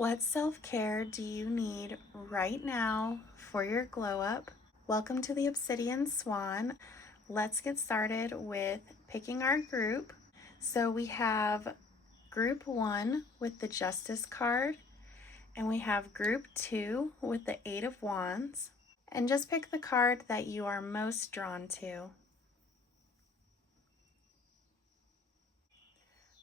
What self-care do you need right now for your glow up? Welcome to the Obsidian Swan. Let's get started with picking our group. So we have group 1 with the Justice card, and we have group 2 with the 8 of Wands. And just pick the card that you are most drawn to.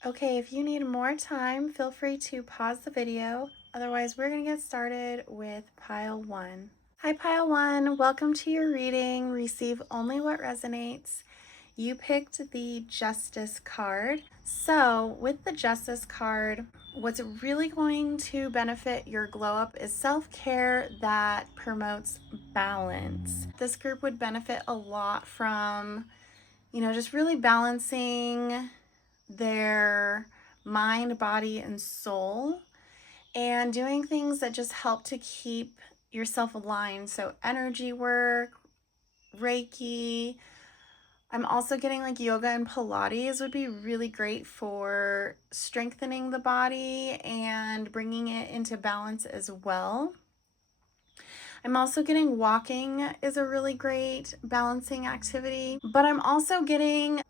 Okay, if you need more time, feel free to pause the video. Otherwise, we're going to get started with pile 1. Hi, pile 1. Welcome to your reading. Receive only what resonates. You picked the Justice card. So with the Justice card, what's really going to benefit your glow up is self-care that promotes balance. This group would benefit a lot from, just really balancing their mind, body, and soul, and doing things that just help to keep yourself aligned. So energy work, Reiki. I'm also getting like yoga and Pilates would be really great for strengthening the body and bringing it into balance as well. I'm also getting walking is a really great balancing activity, but I'm also getting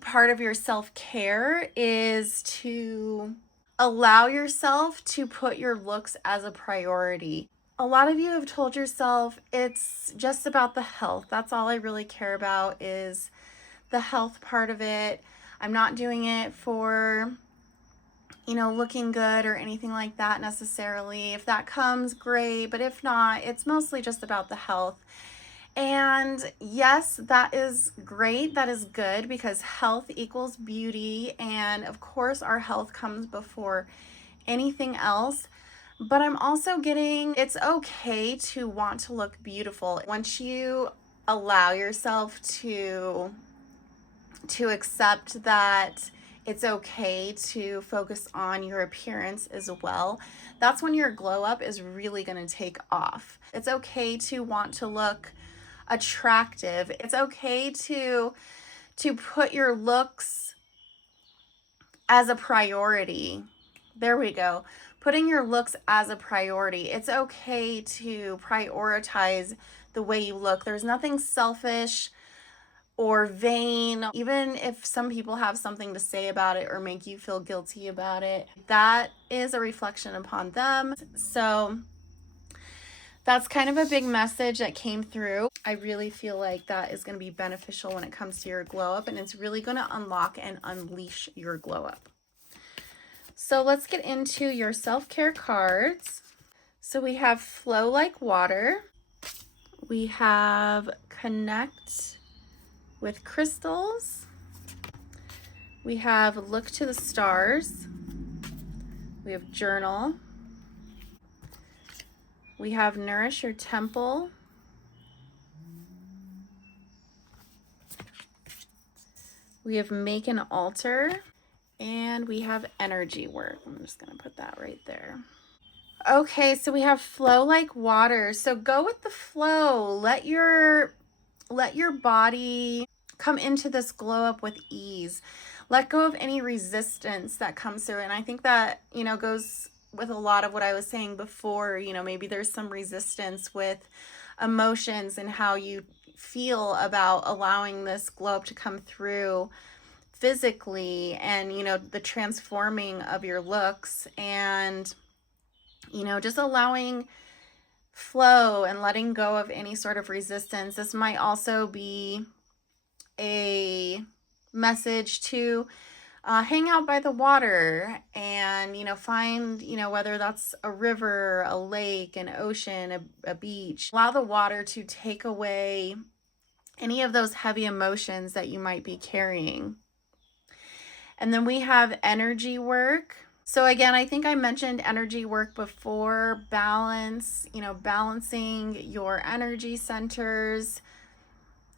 part of your self-care is to allow yourself to put your looks as a priority. A lot of you have told yourself it's just about the health. That's all I really care about is the health part of it. I'm not doing it for, looking good or anything like that necessarily. If that comes, great. But if not, it's mostly just about the health. And yes, that is great. That is good because health equals beauty. And of course, our health comes before anything else. But I'm also getting it's okay to want to look beautiful. Once you allow yourself to accept that it's okay to focus on your appearance as well, that's when your glow up is really going to take off. It's okay to want to look attractive. It's okay to put your looks as a priority. There we go. Putting your looks as a priority. It's okay to prioritize the way you look. There's nothing selfish or vain. Even if some people have something to say about it or make you feel guilty about it, that is a reflection upon them. So that's kind of a big message that came through. I really feel like that is going to be beneficial when it comes to your glow up, and it's really going to unlock and unleash your glow up. So let's get into your self-care cards. So we have Flow Like Water. We have Connect with Crystals. We have Look to the Stars. We have Journal. We have Nourish Your Temple. We have Make an Altar. And we have Energy Work. I'm just going to put that right there. Okay, so we have Flow Like Water. So go with the flow. Let your body come into this glow up with ease. Let go of any resistance that comes through. And I think that, goes with a lot of what I was saying before. Maybe there's some resistance with emotions and how you feel about allowing this glow up to come through physically, and the transforming of your looks, and just allowing flow and letting go of any sort of resistance. This might also be a message to hang out by the water and find whether that's a river, a lake, an ocean, a beach. Allow the water to take away any of those heavy emotions that you might be carrying. And then we have Energy Work. So again, I think I mentioned energy work before. Balance, balancing your energy centers,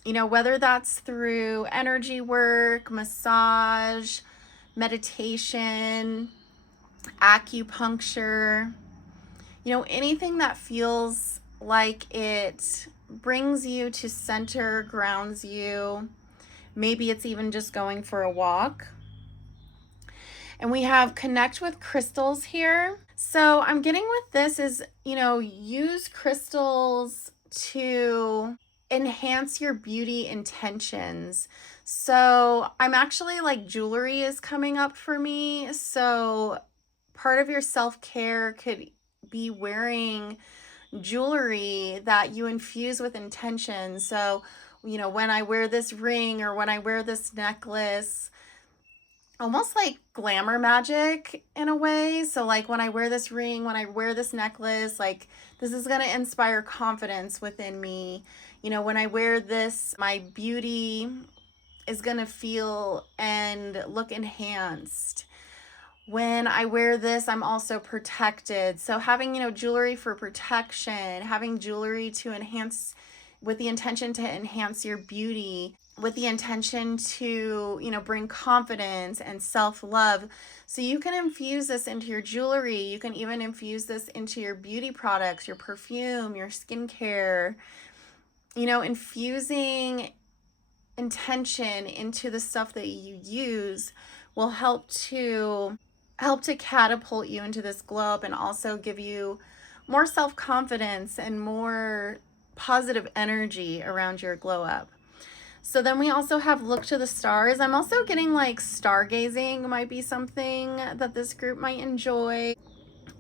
whether that's through energy work, massage, meditation, acupuncture, anything that feels like it brings you to center, grounds you. Maybe it's even just going for a walk. And we have connect with crystals here. So I'm getting with this is, use crystals to enhance your beauty intentions. So I'm actually like jewelry is coming up for me. So part of your self-care could be wearing jewelry that you infuse with intention. So, when I wear this ring or when I wear this necklace, almost like glamour magic in a way. So, like when I wear this ring, when I wear this necklace, like this is going to inspire confidence within me. When I wear this, my beauty is going to feel and look enhanced. When I wear this, I'm also protected. So having, jewelry for protection, having jewelry to enhance with the intention to enhance your beauty, with the intention to, bring confidence and self-love. So you can infuse this into your jewelry. You can even infuse this into your beauty products, your perfume, your skincare. Infusing intention into the stuff that you use will help to catapult you into this glow up and also give you more self-confidence and more positive energy around your glow up. So then we also have look to the stars. I'm also getting like stargazing might be something that this group might enjoy.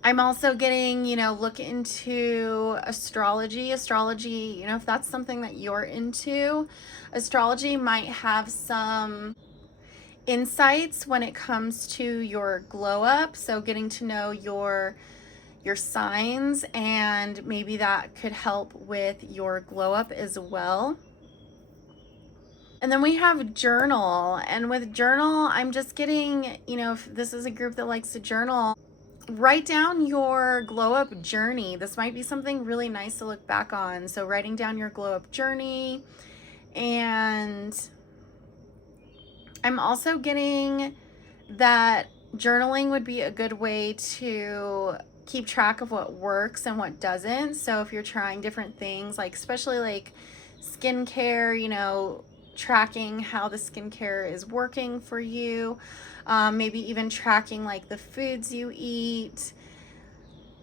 I'm also getting, look into astrology. Astrology, if that's something that you're into, astrology might have some insights when it comes to your glow up. So getting to know your signs, and maybe that could help with your glow up as well. And then we have journal. And with journal, I'm just getting, if this is a group that likes to journal, write down your glow up journey. This might be something really nice to look back on. So writing down your glow up journey. And I'm also getting that journaling would be a good way to keep track of what works and what doesn't. So if you're trying different things, like especially like skincare, tracking how the skincare is working for you, maybe even tracking like the foods you eat.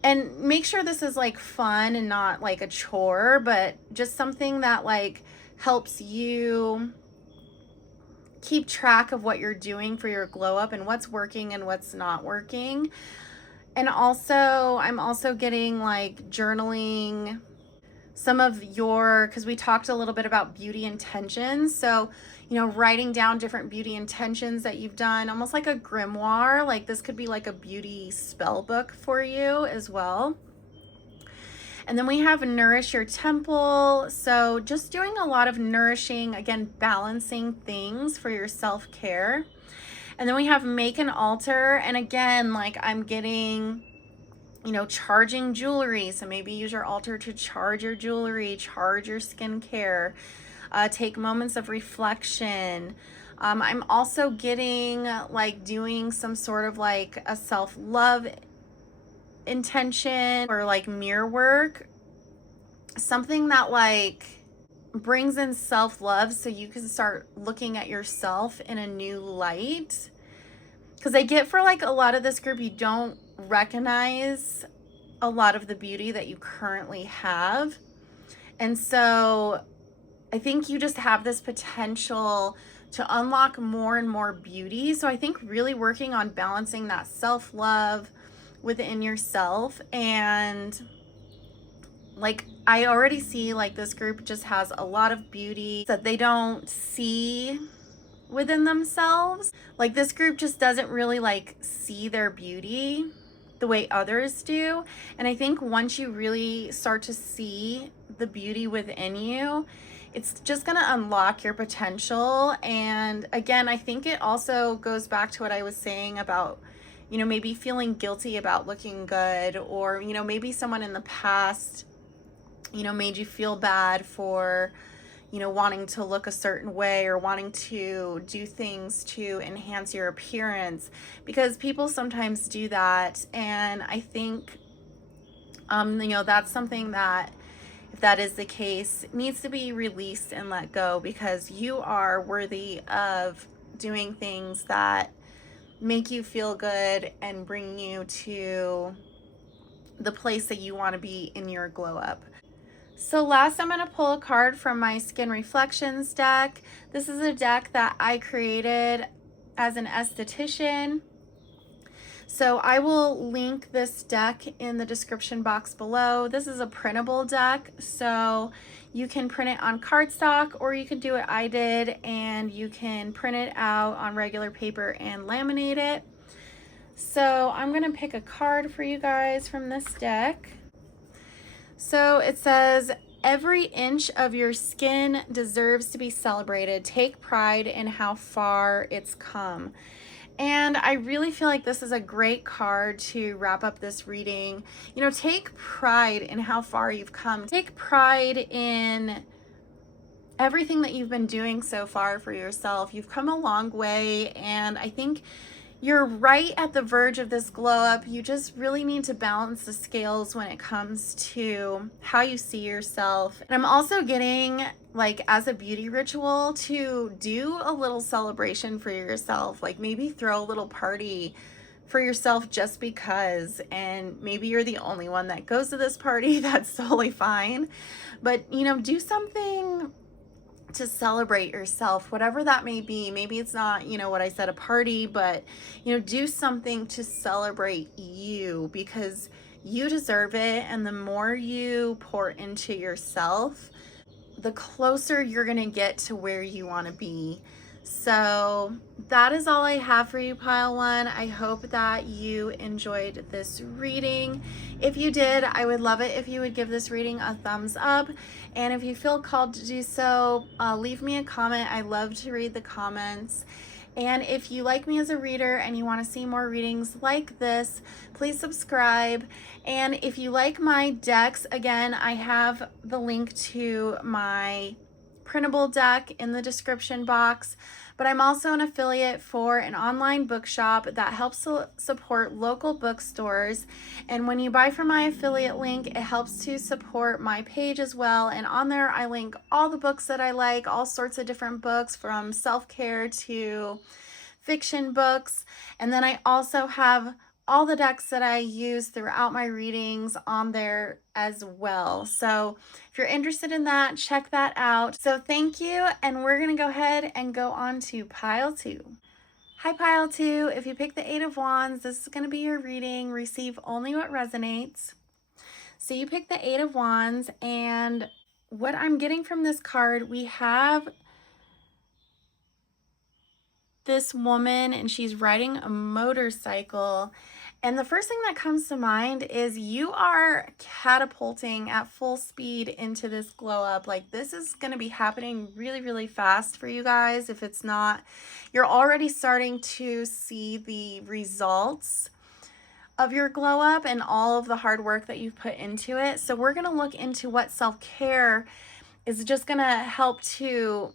And make sure this is like fun and not like a chore, but just something that like helps you keep track of what you're doing for your glow up and what's working and what's not working. And also, I'm also getting like journaling some of your, because we talked a little bit about beauty intentions. So, writing down different beauty intentions that you've done, almost like a grimoire. Like this could be like a beauty spell book for you as well. And then we have nourish your temple. So just doing a lot of nourishing, again, balancing things for your self-care. And then we have make an altar. And again, like I'm getting, charging jewelry. So maybe use your altar to charge your jewelry, charge your skincare, take moments of reflection. I'm also getting like doing some sort of like a self-love intention or like mirror work, something that like brings in self-love so you can start looking at yourself in a new light. Because I get for like a lot of this group, you don't recognize a lot of the beauty that you currently have. And so I think you just have this potential to unlock more and more beauty. So I think really working on balancing that self-love within yourself, and like I already see like this group just has a lot of beauty that they don't see within themselves. Like this group just doesn't really like see their beauty the way others do. And I think once you really start to see the beauty within you, it's just going to unlock your potential. And again, I think it also goes back to what I was saying about, maybe feeling guilty about looking good, or, maybe someone in the past, made you feel bad for, wanting to look a certain way or wanting to do things to enhance your appearance, because people sometimes do that. And I think, that's something that, if that is the case, needs to be released and let go, because you are worthy of doing things that make you feel good and bring you to the place that you want to be in your glow up. So last, I'm going to pull a card from my Skin Reflections deck. This is a deck that I created as an esthetician. So I will link this deck in the description box below. This is a printable deck, so you can print it on cardstock, or you can do what I did and you can print it out on regular paper and laminate it. So I'm going to pick a card for you guys from this deck. So it says, every inch of your skin deserves to be celebrated. Take pride in how far it's come. And I really feel like this is a great card to wrap up this reading. You know, take pride in how far you've come. Take pride in everything that you've been doing so far for yourself. You've come a long way, and I think you're right at the verge of this glow up. You just really need to balance the scales when it comes to how you see yourself. And I'm also getting, like, as a beauty ritual, to do a little celebration for yourself. Like, maybe throw a little party for yourself just because, and maybe you're the only one that goes to this party. That's totally fine. But, you know, do something to celebrate yourself, whatever that may be. Maybe it's not, you know, what I said, a party, but, you know, do something to celebrate you, because you deserve it. And the more you pour into yourself, the closer you're going to get to where you want to be. So that is all I have for you, Pile One. I hope that you enjoyed this reading. If you did, I would love it if you would give this reading a thumbs up. And if you feel called to do so, leave me a comment. I love to read the comments. And if you like me as a reader and you want to see more readings like this, please subscribe. And if you like my decks, again, I have the link to my printable deck in the description box. But I'm also an affiliate for an online bookshop that helps to support local bookstores. And when you buy from my affiliate link, it helps to support my page as well. And on there, I link all the books that I like, all sorts of different books, from self-care to fiction books. And then I also have all the decks that I use throughout my readings on there as well. So if you're interested in that, check that out. So thank you, and we're going to go ahead and go on to Pile 2. Hi, Pile 2. If you pick the Eight of Wands, this is going to be your reading. Receive only what resonates. So you pick the Eight of Wands, and what I'm getting from this card, we have this woman and she's riding a motorcycle. And the first thing that comes to mind is you are catapulting at full speed into this glow up. Like, this is going to be happening really, really fast for you guys. If it's not, you're already starting to see the results of your glow up and all of the hard work that you've put into it. So we're going to look into what self-care is just going to help to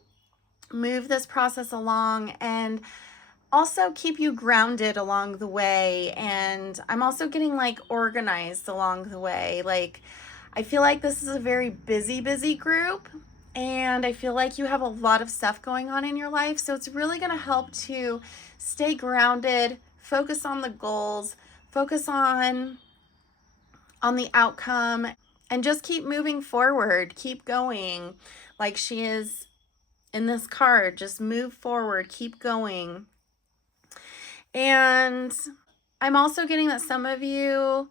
move this process along, and also keep you grounded along the way. And I'm also getting, like, organized along the way. Like, I feel like this is a very busy group, and I feel like you have a lot of stuff going on in your life. So it's really going to help to stay grounded, focus on the goals, focus on the outcome, and just keep moving forward, keep going. Like she is in this card, just move forward, keep going. And I'm also getting that some of you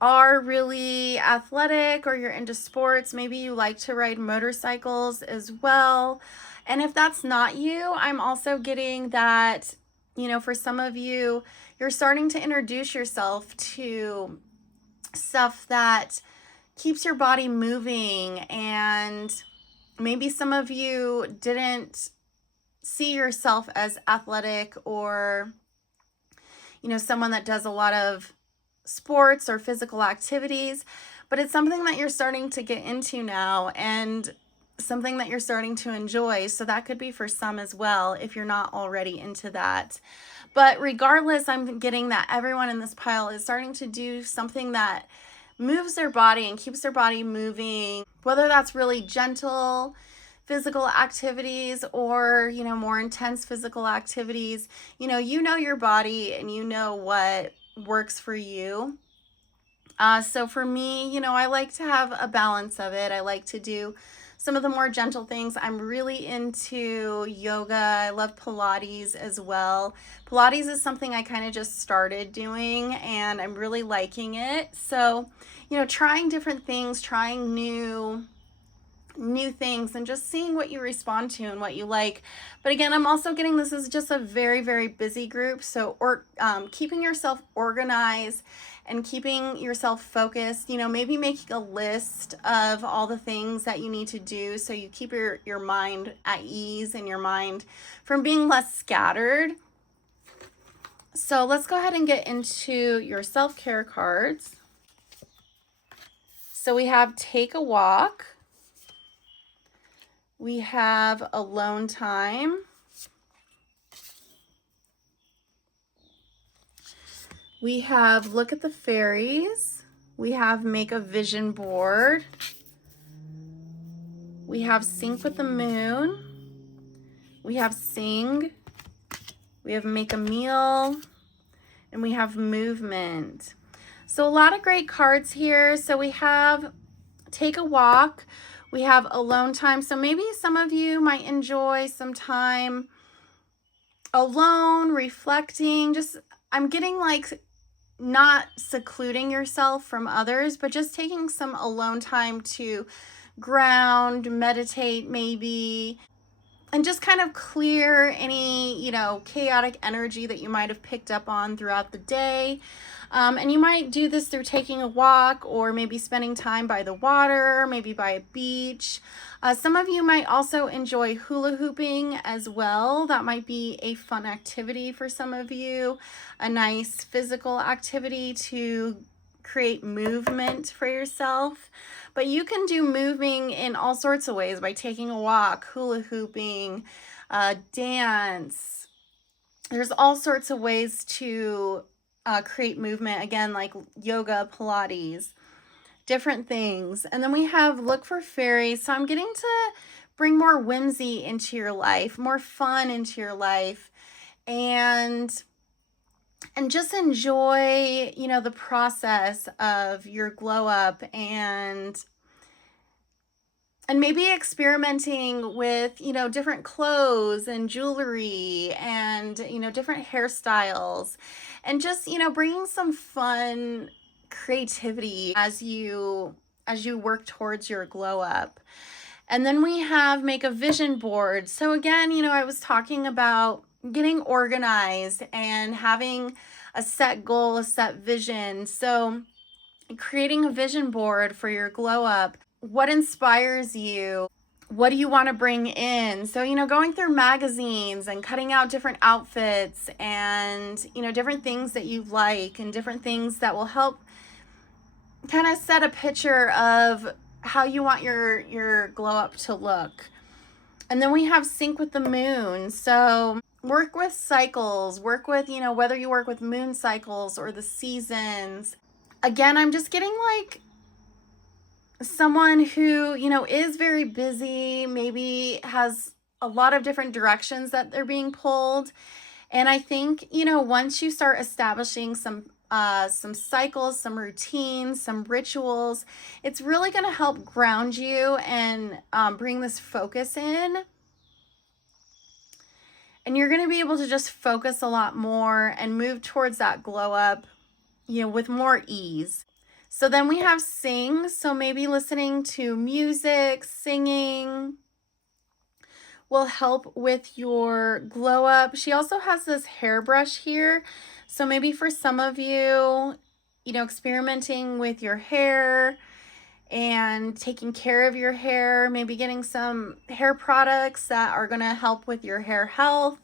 are really athletic, or you're into sports. Maybe you like to ride motorcycles as well. And if that's not you, I'm also getting that, you know, for some of you, you're starting to introduce yourself to stuff that keeps your body moving. And maybe some of you didn't see yourself as athletic, or, you know, someone that does a lot of sports or physical activities, but it's something that you're starting to get into now, and something that you're starting to enjoy. So that could be for some as well, if you're not already into that. But regardless, I'm getting that everyone in this pile is starting to do something that moves their body and keeps their body moving, whether that's really gentle physical activities or, more intense physical activities, you know your body and you know what works for you. So for me, I like to have a balance of it. I like to do some of the more gentle things. I'm really into yoga. I love Pilates as well. Pilates is something I kind of just started doing and I'm really liking it. So, trying different things, trying new things and just seeing what you respond to and what you like. But again, I'm also getting this is just a very, very busy group. So, keeping yourself organized and keeping yourself focused, maybe making a list of all the things that you need to do so you keep your mind at ease and your mind from being less scattered. So let's go ahead and get into your self-care cards. So we have take a walk. We have alone time. We have look at the fairies. We have make a vision board. We have sync with the moon. We have sing. We have make a meal. And we have movement. So a lot of great cards here. So we have take a walk. We have alone time. So maybe some of you might enjoy some time alone, reflecting. Just, I'm getting like not secluding yourself from others, but just taking some alone time to ground, meditate maybe, and just kind of clear any, chaotic energy that you might have picked up on throughout the day. And you might do this through taking a walk or maybe spending time by the water, maybe by a beach. Some of you might also enjoy hula hooping as well. That might be a fun activity for some of you, a nice physical activity to create movement for yourself. But you can do moving in all sorts of ways by taking a walk, hula hooping, dance. There's all sorts of ways to create movement, again, like yoga, Pilates, different things. And then we have look for fairies. So I'm getting to bring more whimsy into your life, more fun into your life, and just enjoy, the process of your glow up and maybe experimenting with, different clothes and jewelry and, different hairstyles and just, bringing some fun creativity as you work towards your glow up. And then we have make a vision board. So again, I was talking about getting organized and having a set goal, a set vision. So creating a vision board for your glow up. What inspires you? What do you want to bring in? So, going through magazines and cutting out different outfits and, different things that you like and different things that will help kind of set a picture of how you want your glow up to look. And then we have sync with the moon. So work with cycles, work with, whether you work with moon cycles or the seasons. Again, I'm just getting like someone who, is very busy, maybe has a lot of different directions that they're being pulled. And I think, once you start establishing some cycles, some routines, some rituals, it's really going to help ground you and bring this focus in. And you're going to be able to just focus a lot more and move towards that glow up, with more ease. So then we have sing. So maybe listening to music, singing will help with your glow up. She also has this hairbrush here. So maybe for some of you, experimenting with your hair and taking care of your hair, maybe getting some hair products that are going to help with your hair health.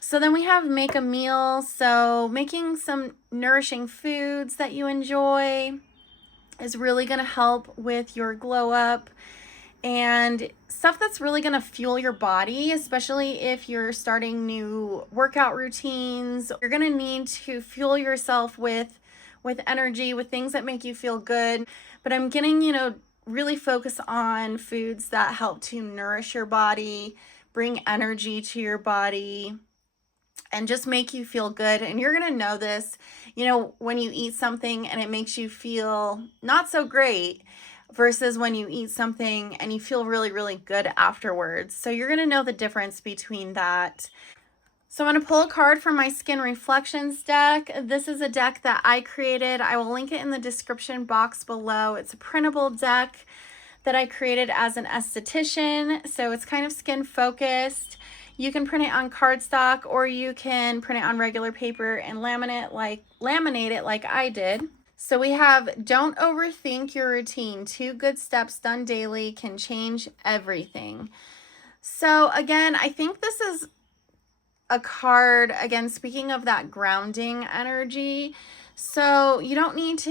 So then we have make a meal. So making some nourishing foods that you enjoy is really going to help with your glow up and stuff that's really going to fuel your body, especially if you're starting new workout routines. You're going to need to fuel yourself with energy, with things that make you feel good. But I'm getting, really focus on foods that help to nourish your body, bring energy to your body, and just make you feel good. And you're going to know this, when you eat something and it makes you feel not so great versus when you eat something and you feel really, really good afterwards. So you're going to know the difference between that. So I'm going to pull a card from my Skin Reflections deck. This is a deck that I created. I will link it in the description box below. It's a printable deck that I created as an esthetician. So it's kind of skin focused. You can print it on cardstock, or you can print it on regular paper and laminate it like I did. So we have, don't overthink your routine. 2 good steps done daily can change everything. So again, I think this is a card, again, speaking of that grounding energy. So you don't need to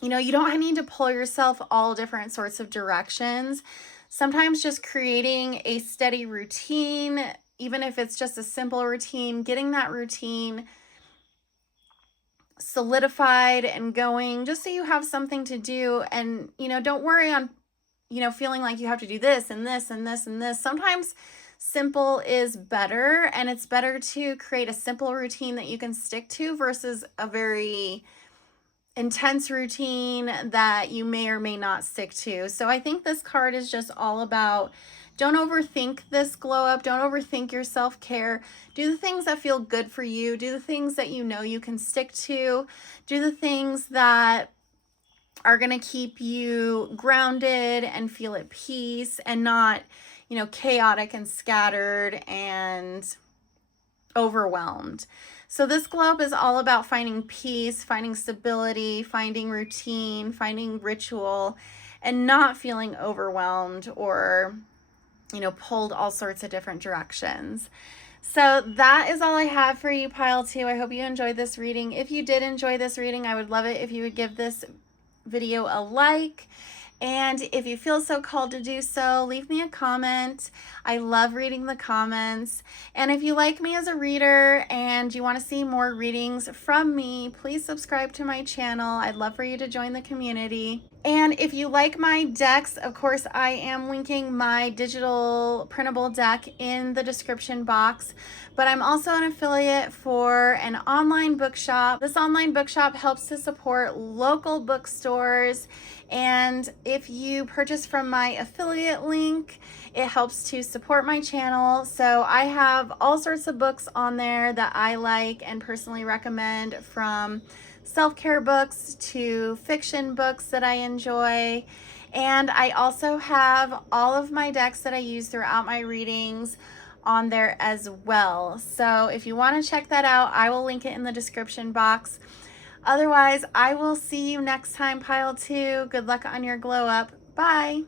you don't need to pull yourself all different sorts of directions. Sometimes just creating a steady routine, even if it's just a simple routine, getting that routine solidified and going, just so you have something to do. And, don't worry on, feeling like you have to do this and this and this and this. Sometimes simple is better, and it's better to create a simple routine that you can stick to versus a very intense routine that you may or may not stick to. So I think this card is just all about, don't overthink this glow up. Don't overthink your self-care. Do the things that feel good for you. Do the things that you can stick to. Do the things that are going to keep you grounded and feel at peace, and not, chaotic and scattered and overwhelmed. So this glow up is all about finding peace, finding stability, finding routine, finding ritual, and not feeling overwhelmed or, pulled all sorts of different directions. So that is all I have for you, Pile 2. I hope you enjoyed this reading. If you did enjoy this reading, I would love it if you would give this video a like. And if you feel so called to do so, leave me a comment. I love reading the comments. And if you like me as a reader and you want to see more readings from me, please subscribe to my channel. I'd love for you to join the community. And if you like my decks, of course, I am linking my digital printable deck in the description box. But I'm also an affiliate for an online bookshop. This online bookshop helps to support local bookstores. And if you purchase from my affiliate link, it helps to support my channel. So I have all sorts of books on there that I like and personally recommend, from self-care books to fiction books that I enjoy. And I also have all of my decks that I use throughout my readings on there as well. So if you want to check that out, I will link it in the description box. Otherwise, I will see you next time, Pile 2. Good luck on your glow up. Bye.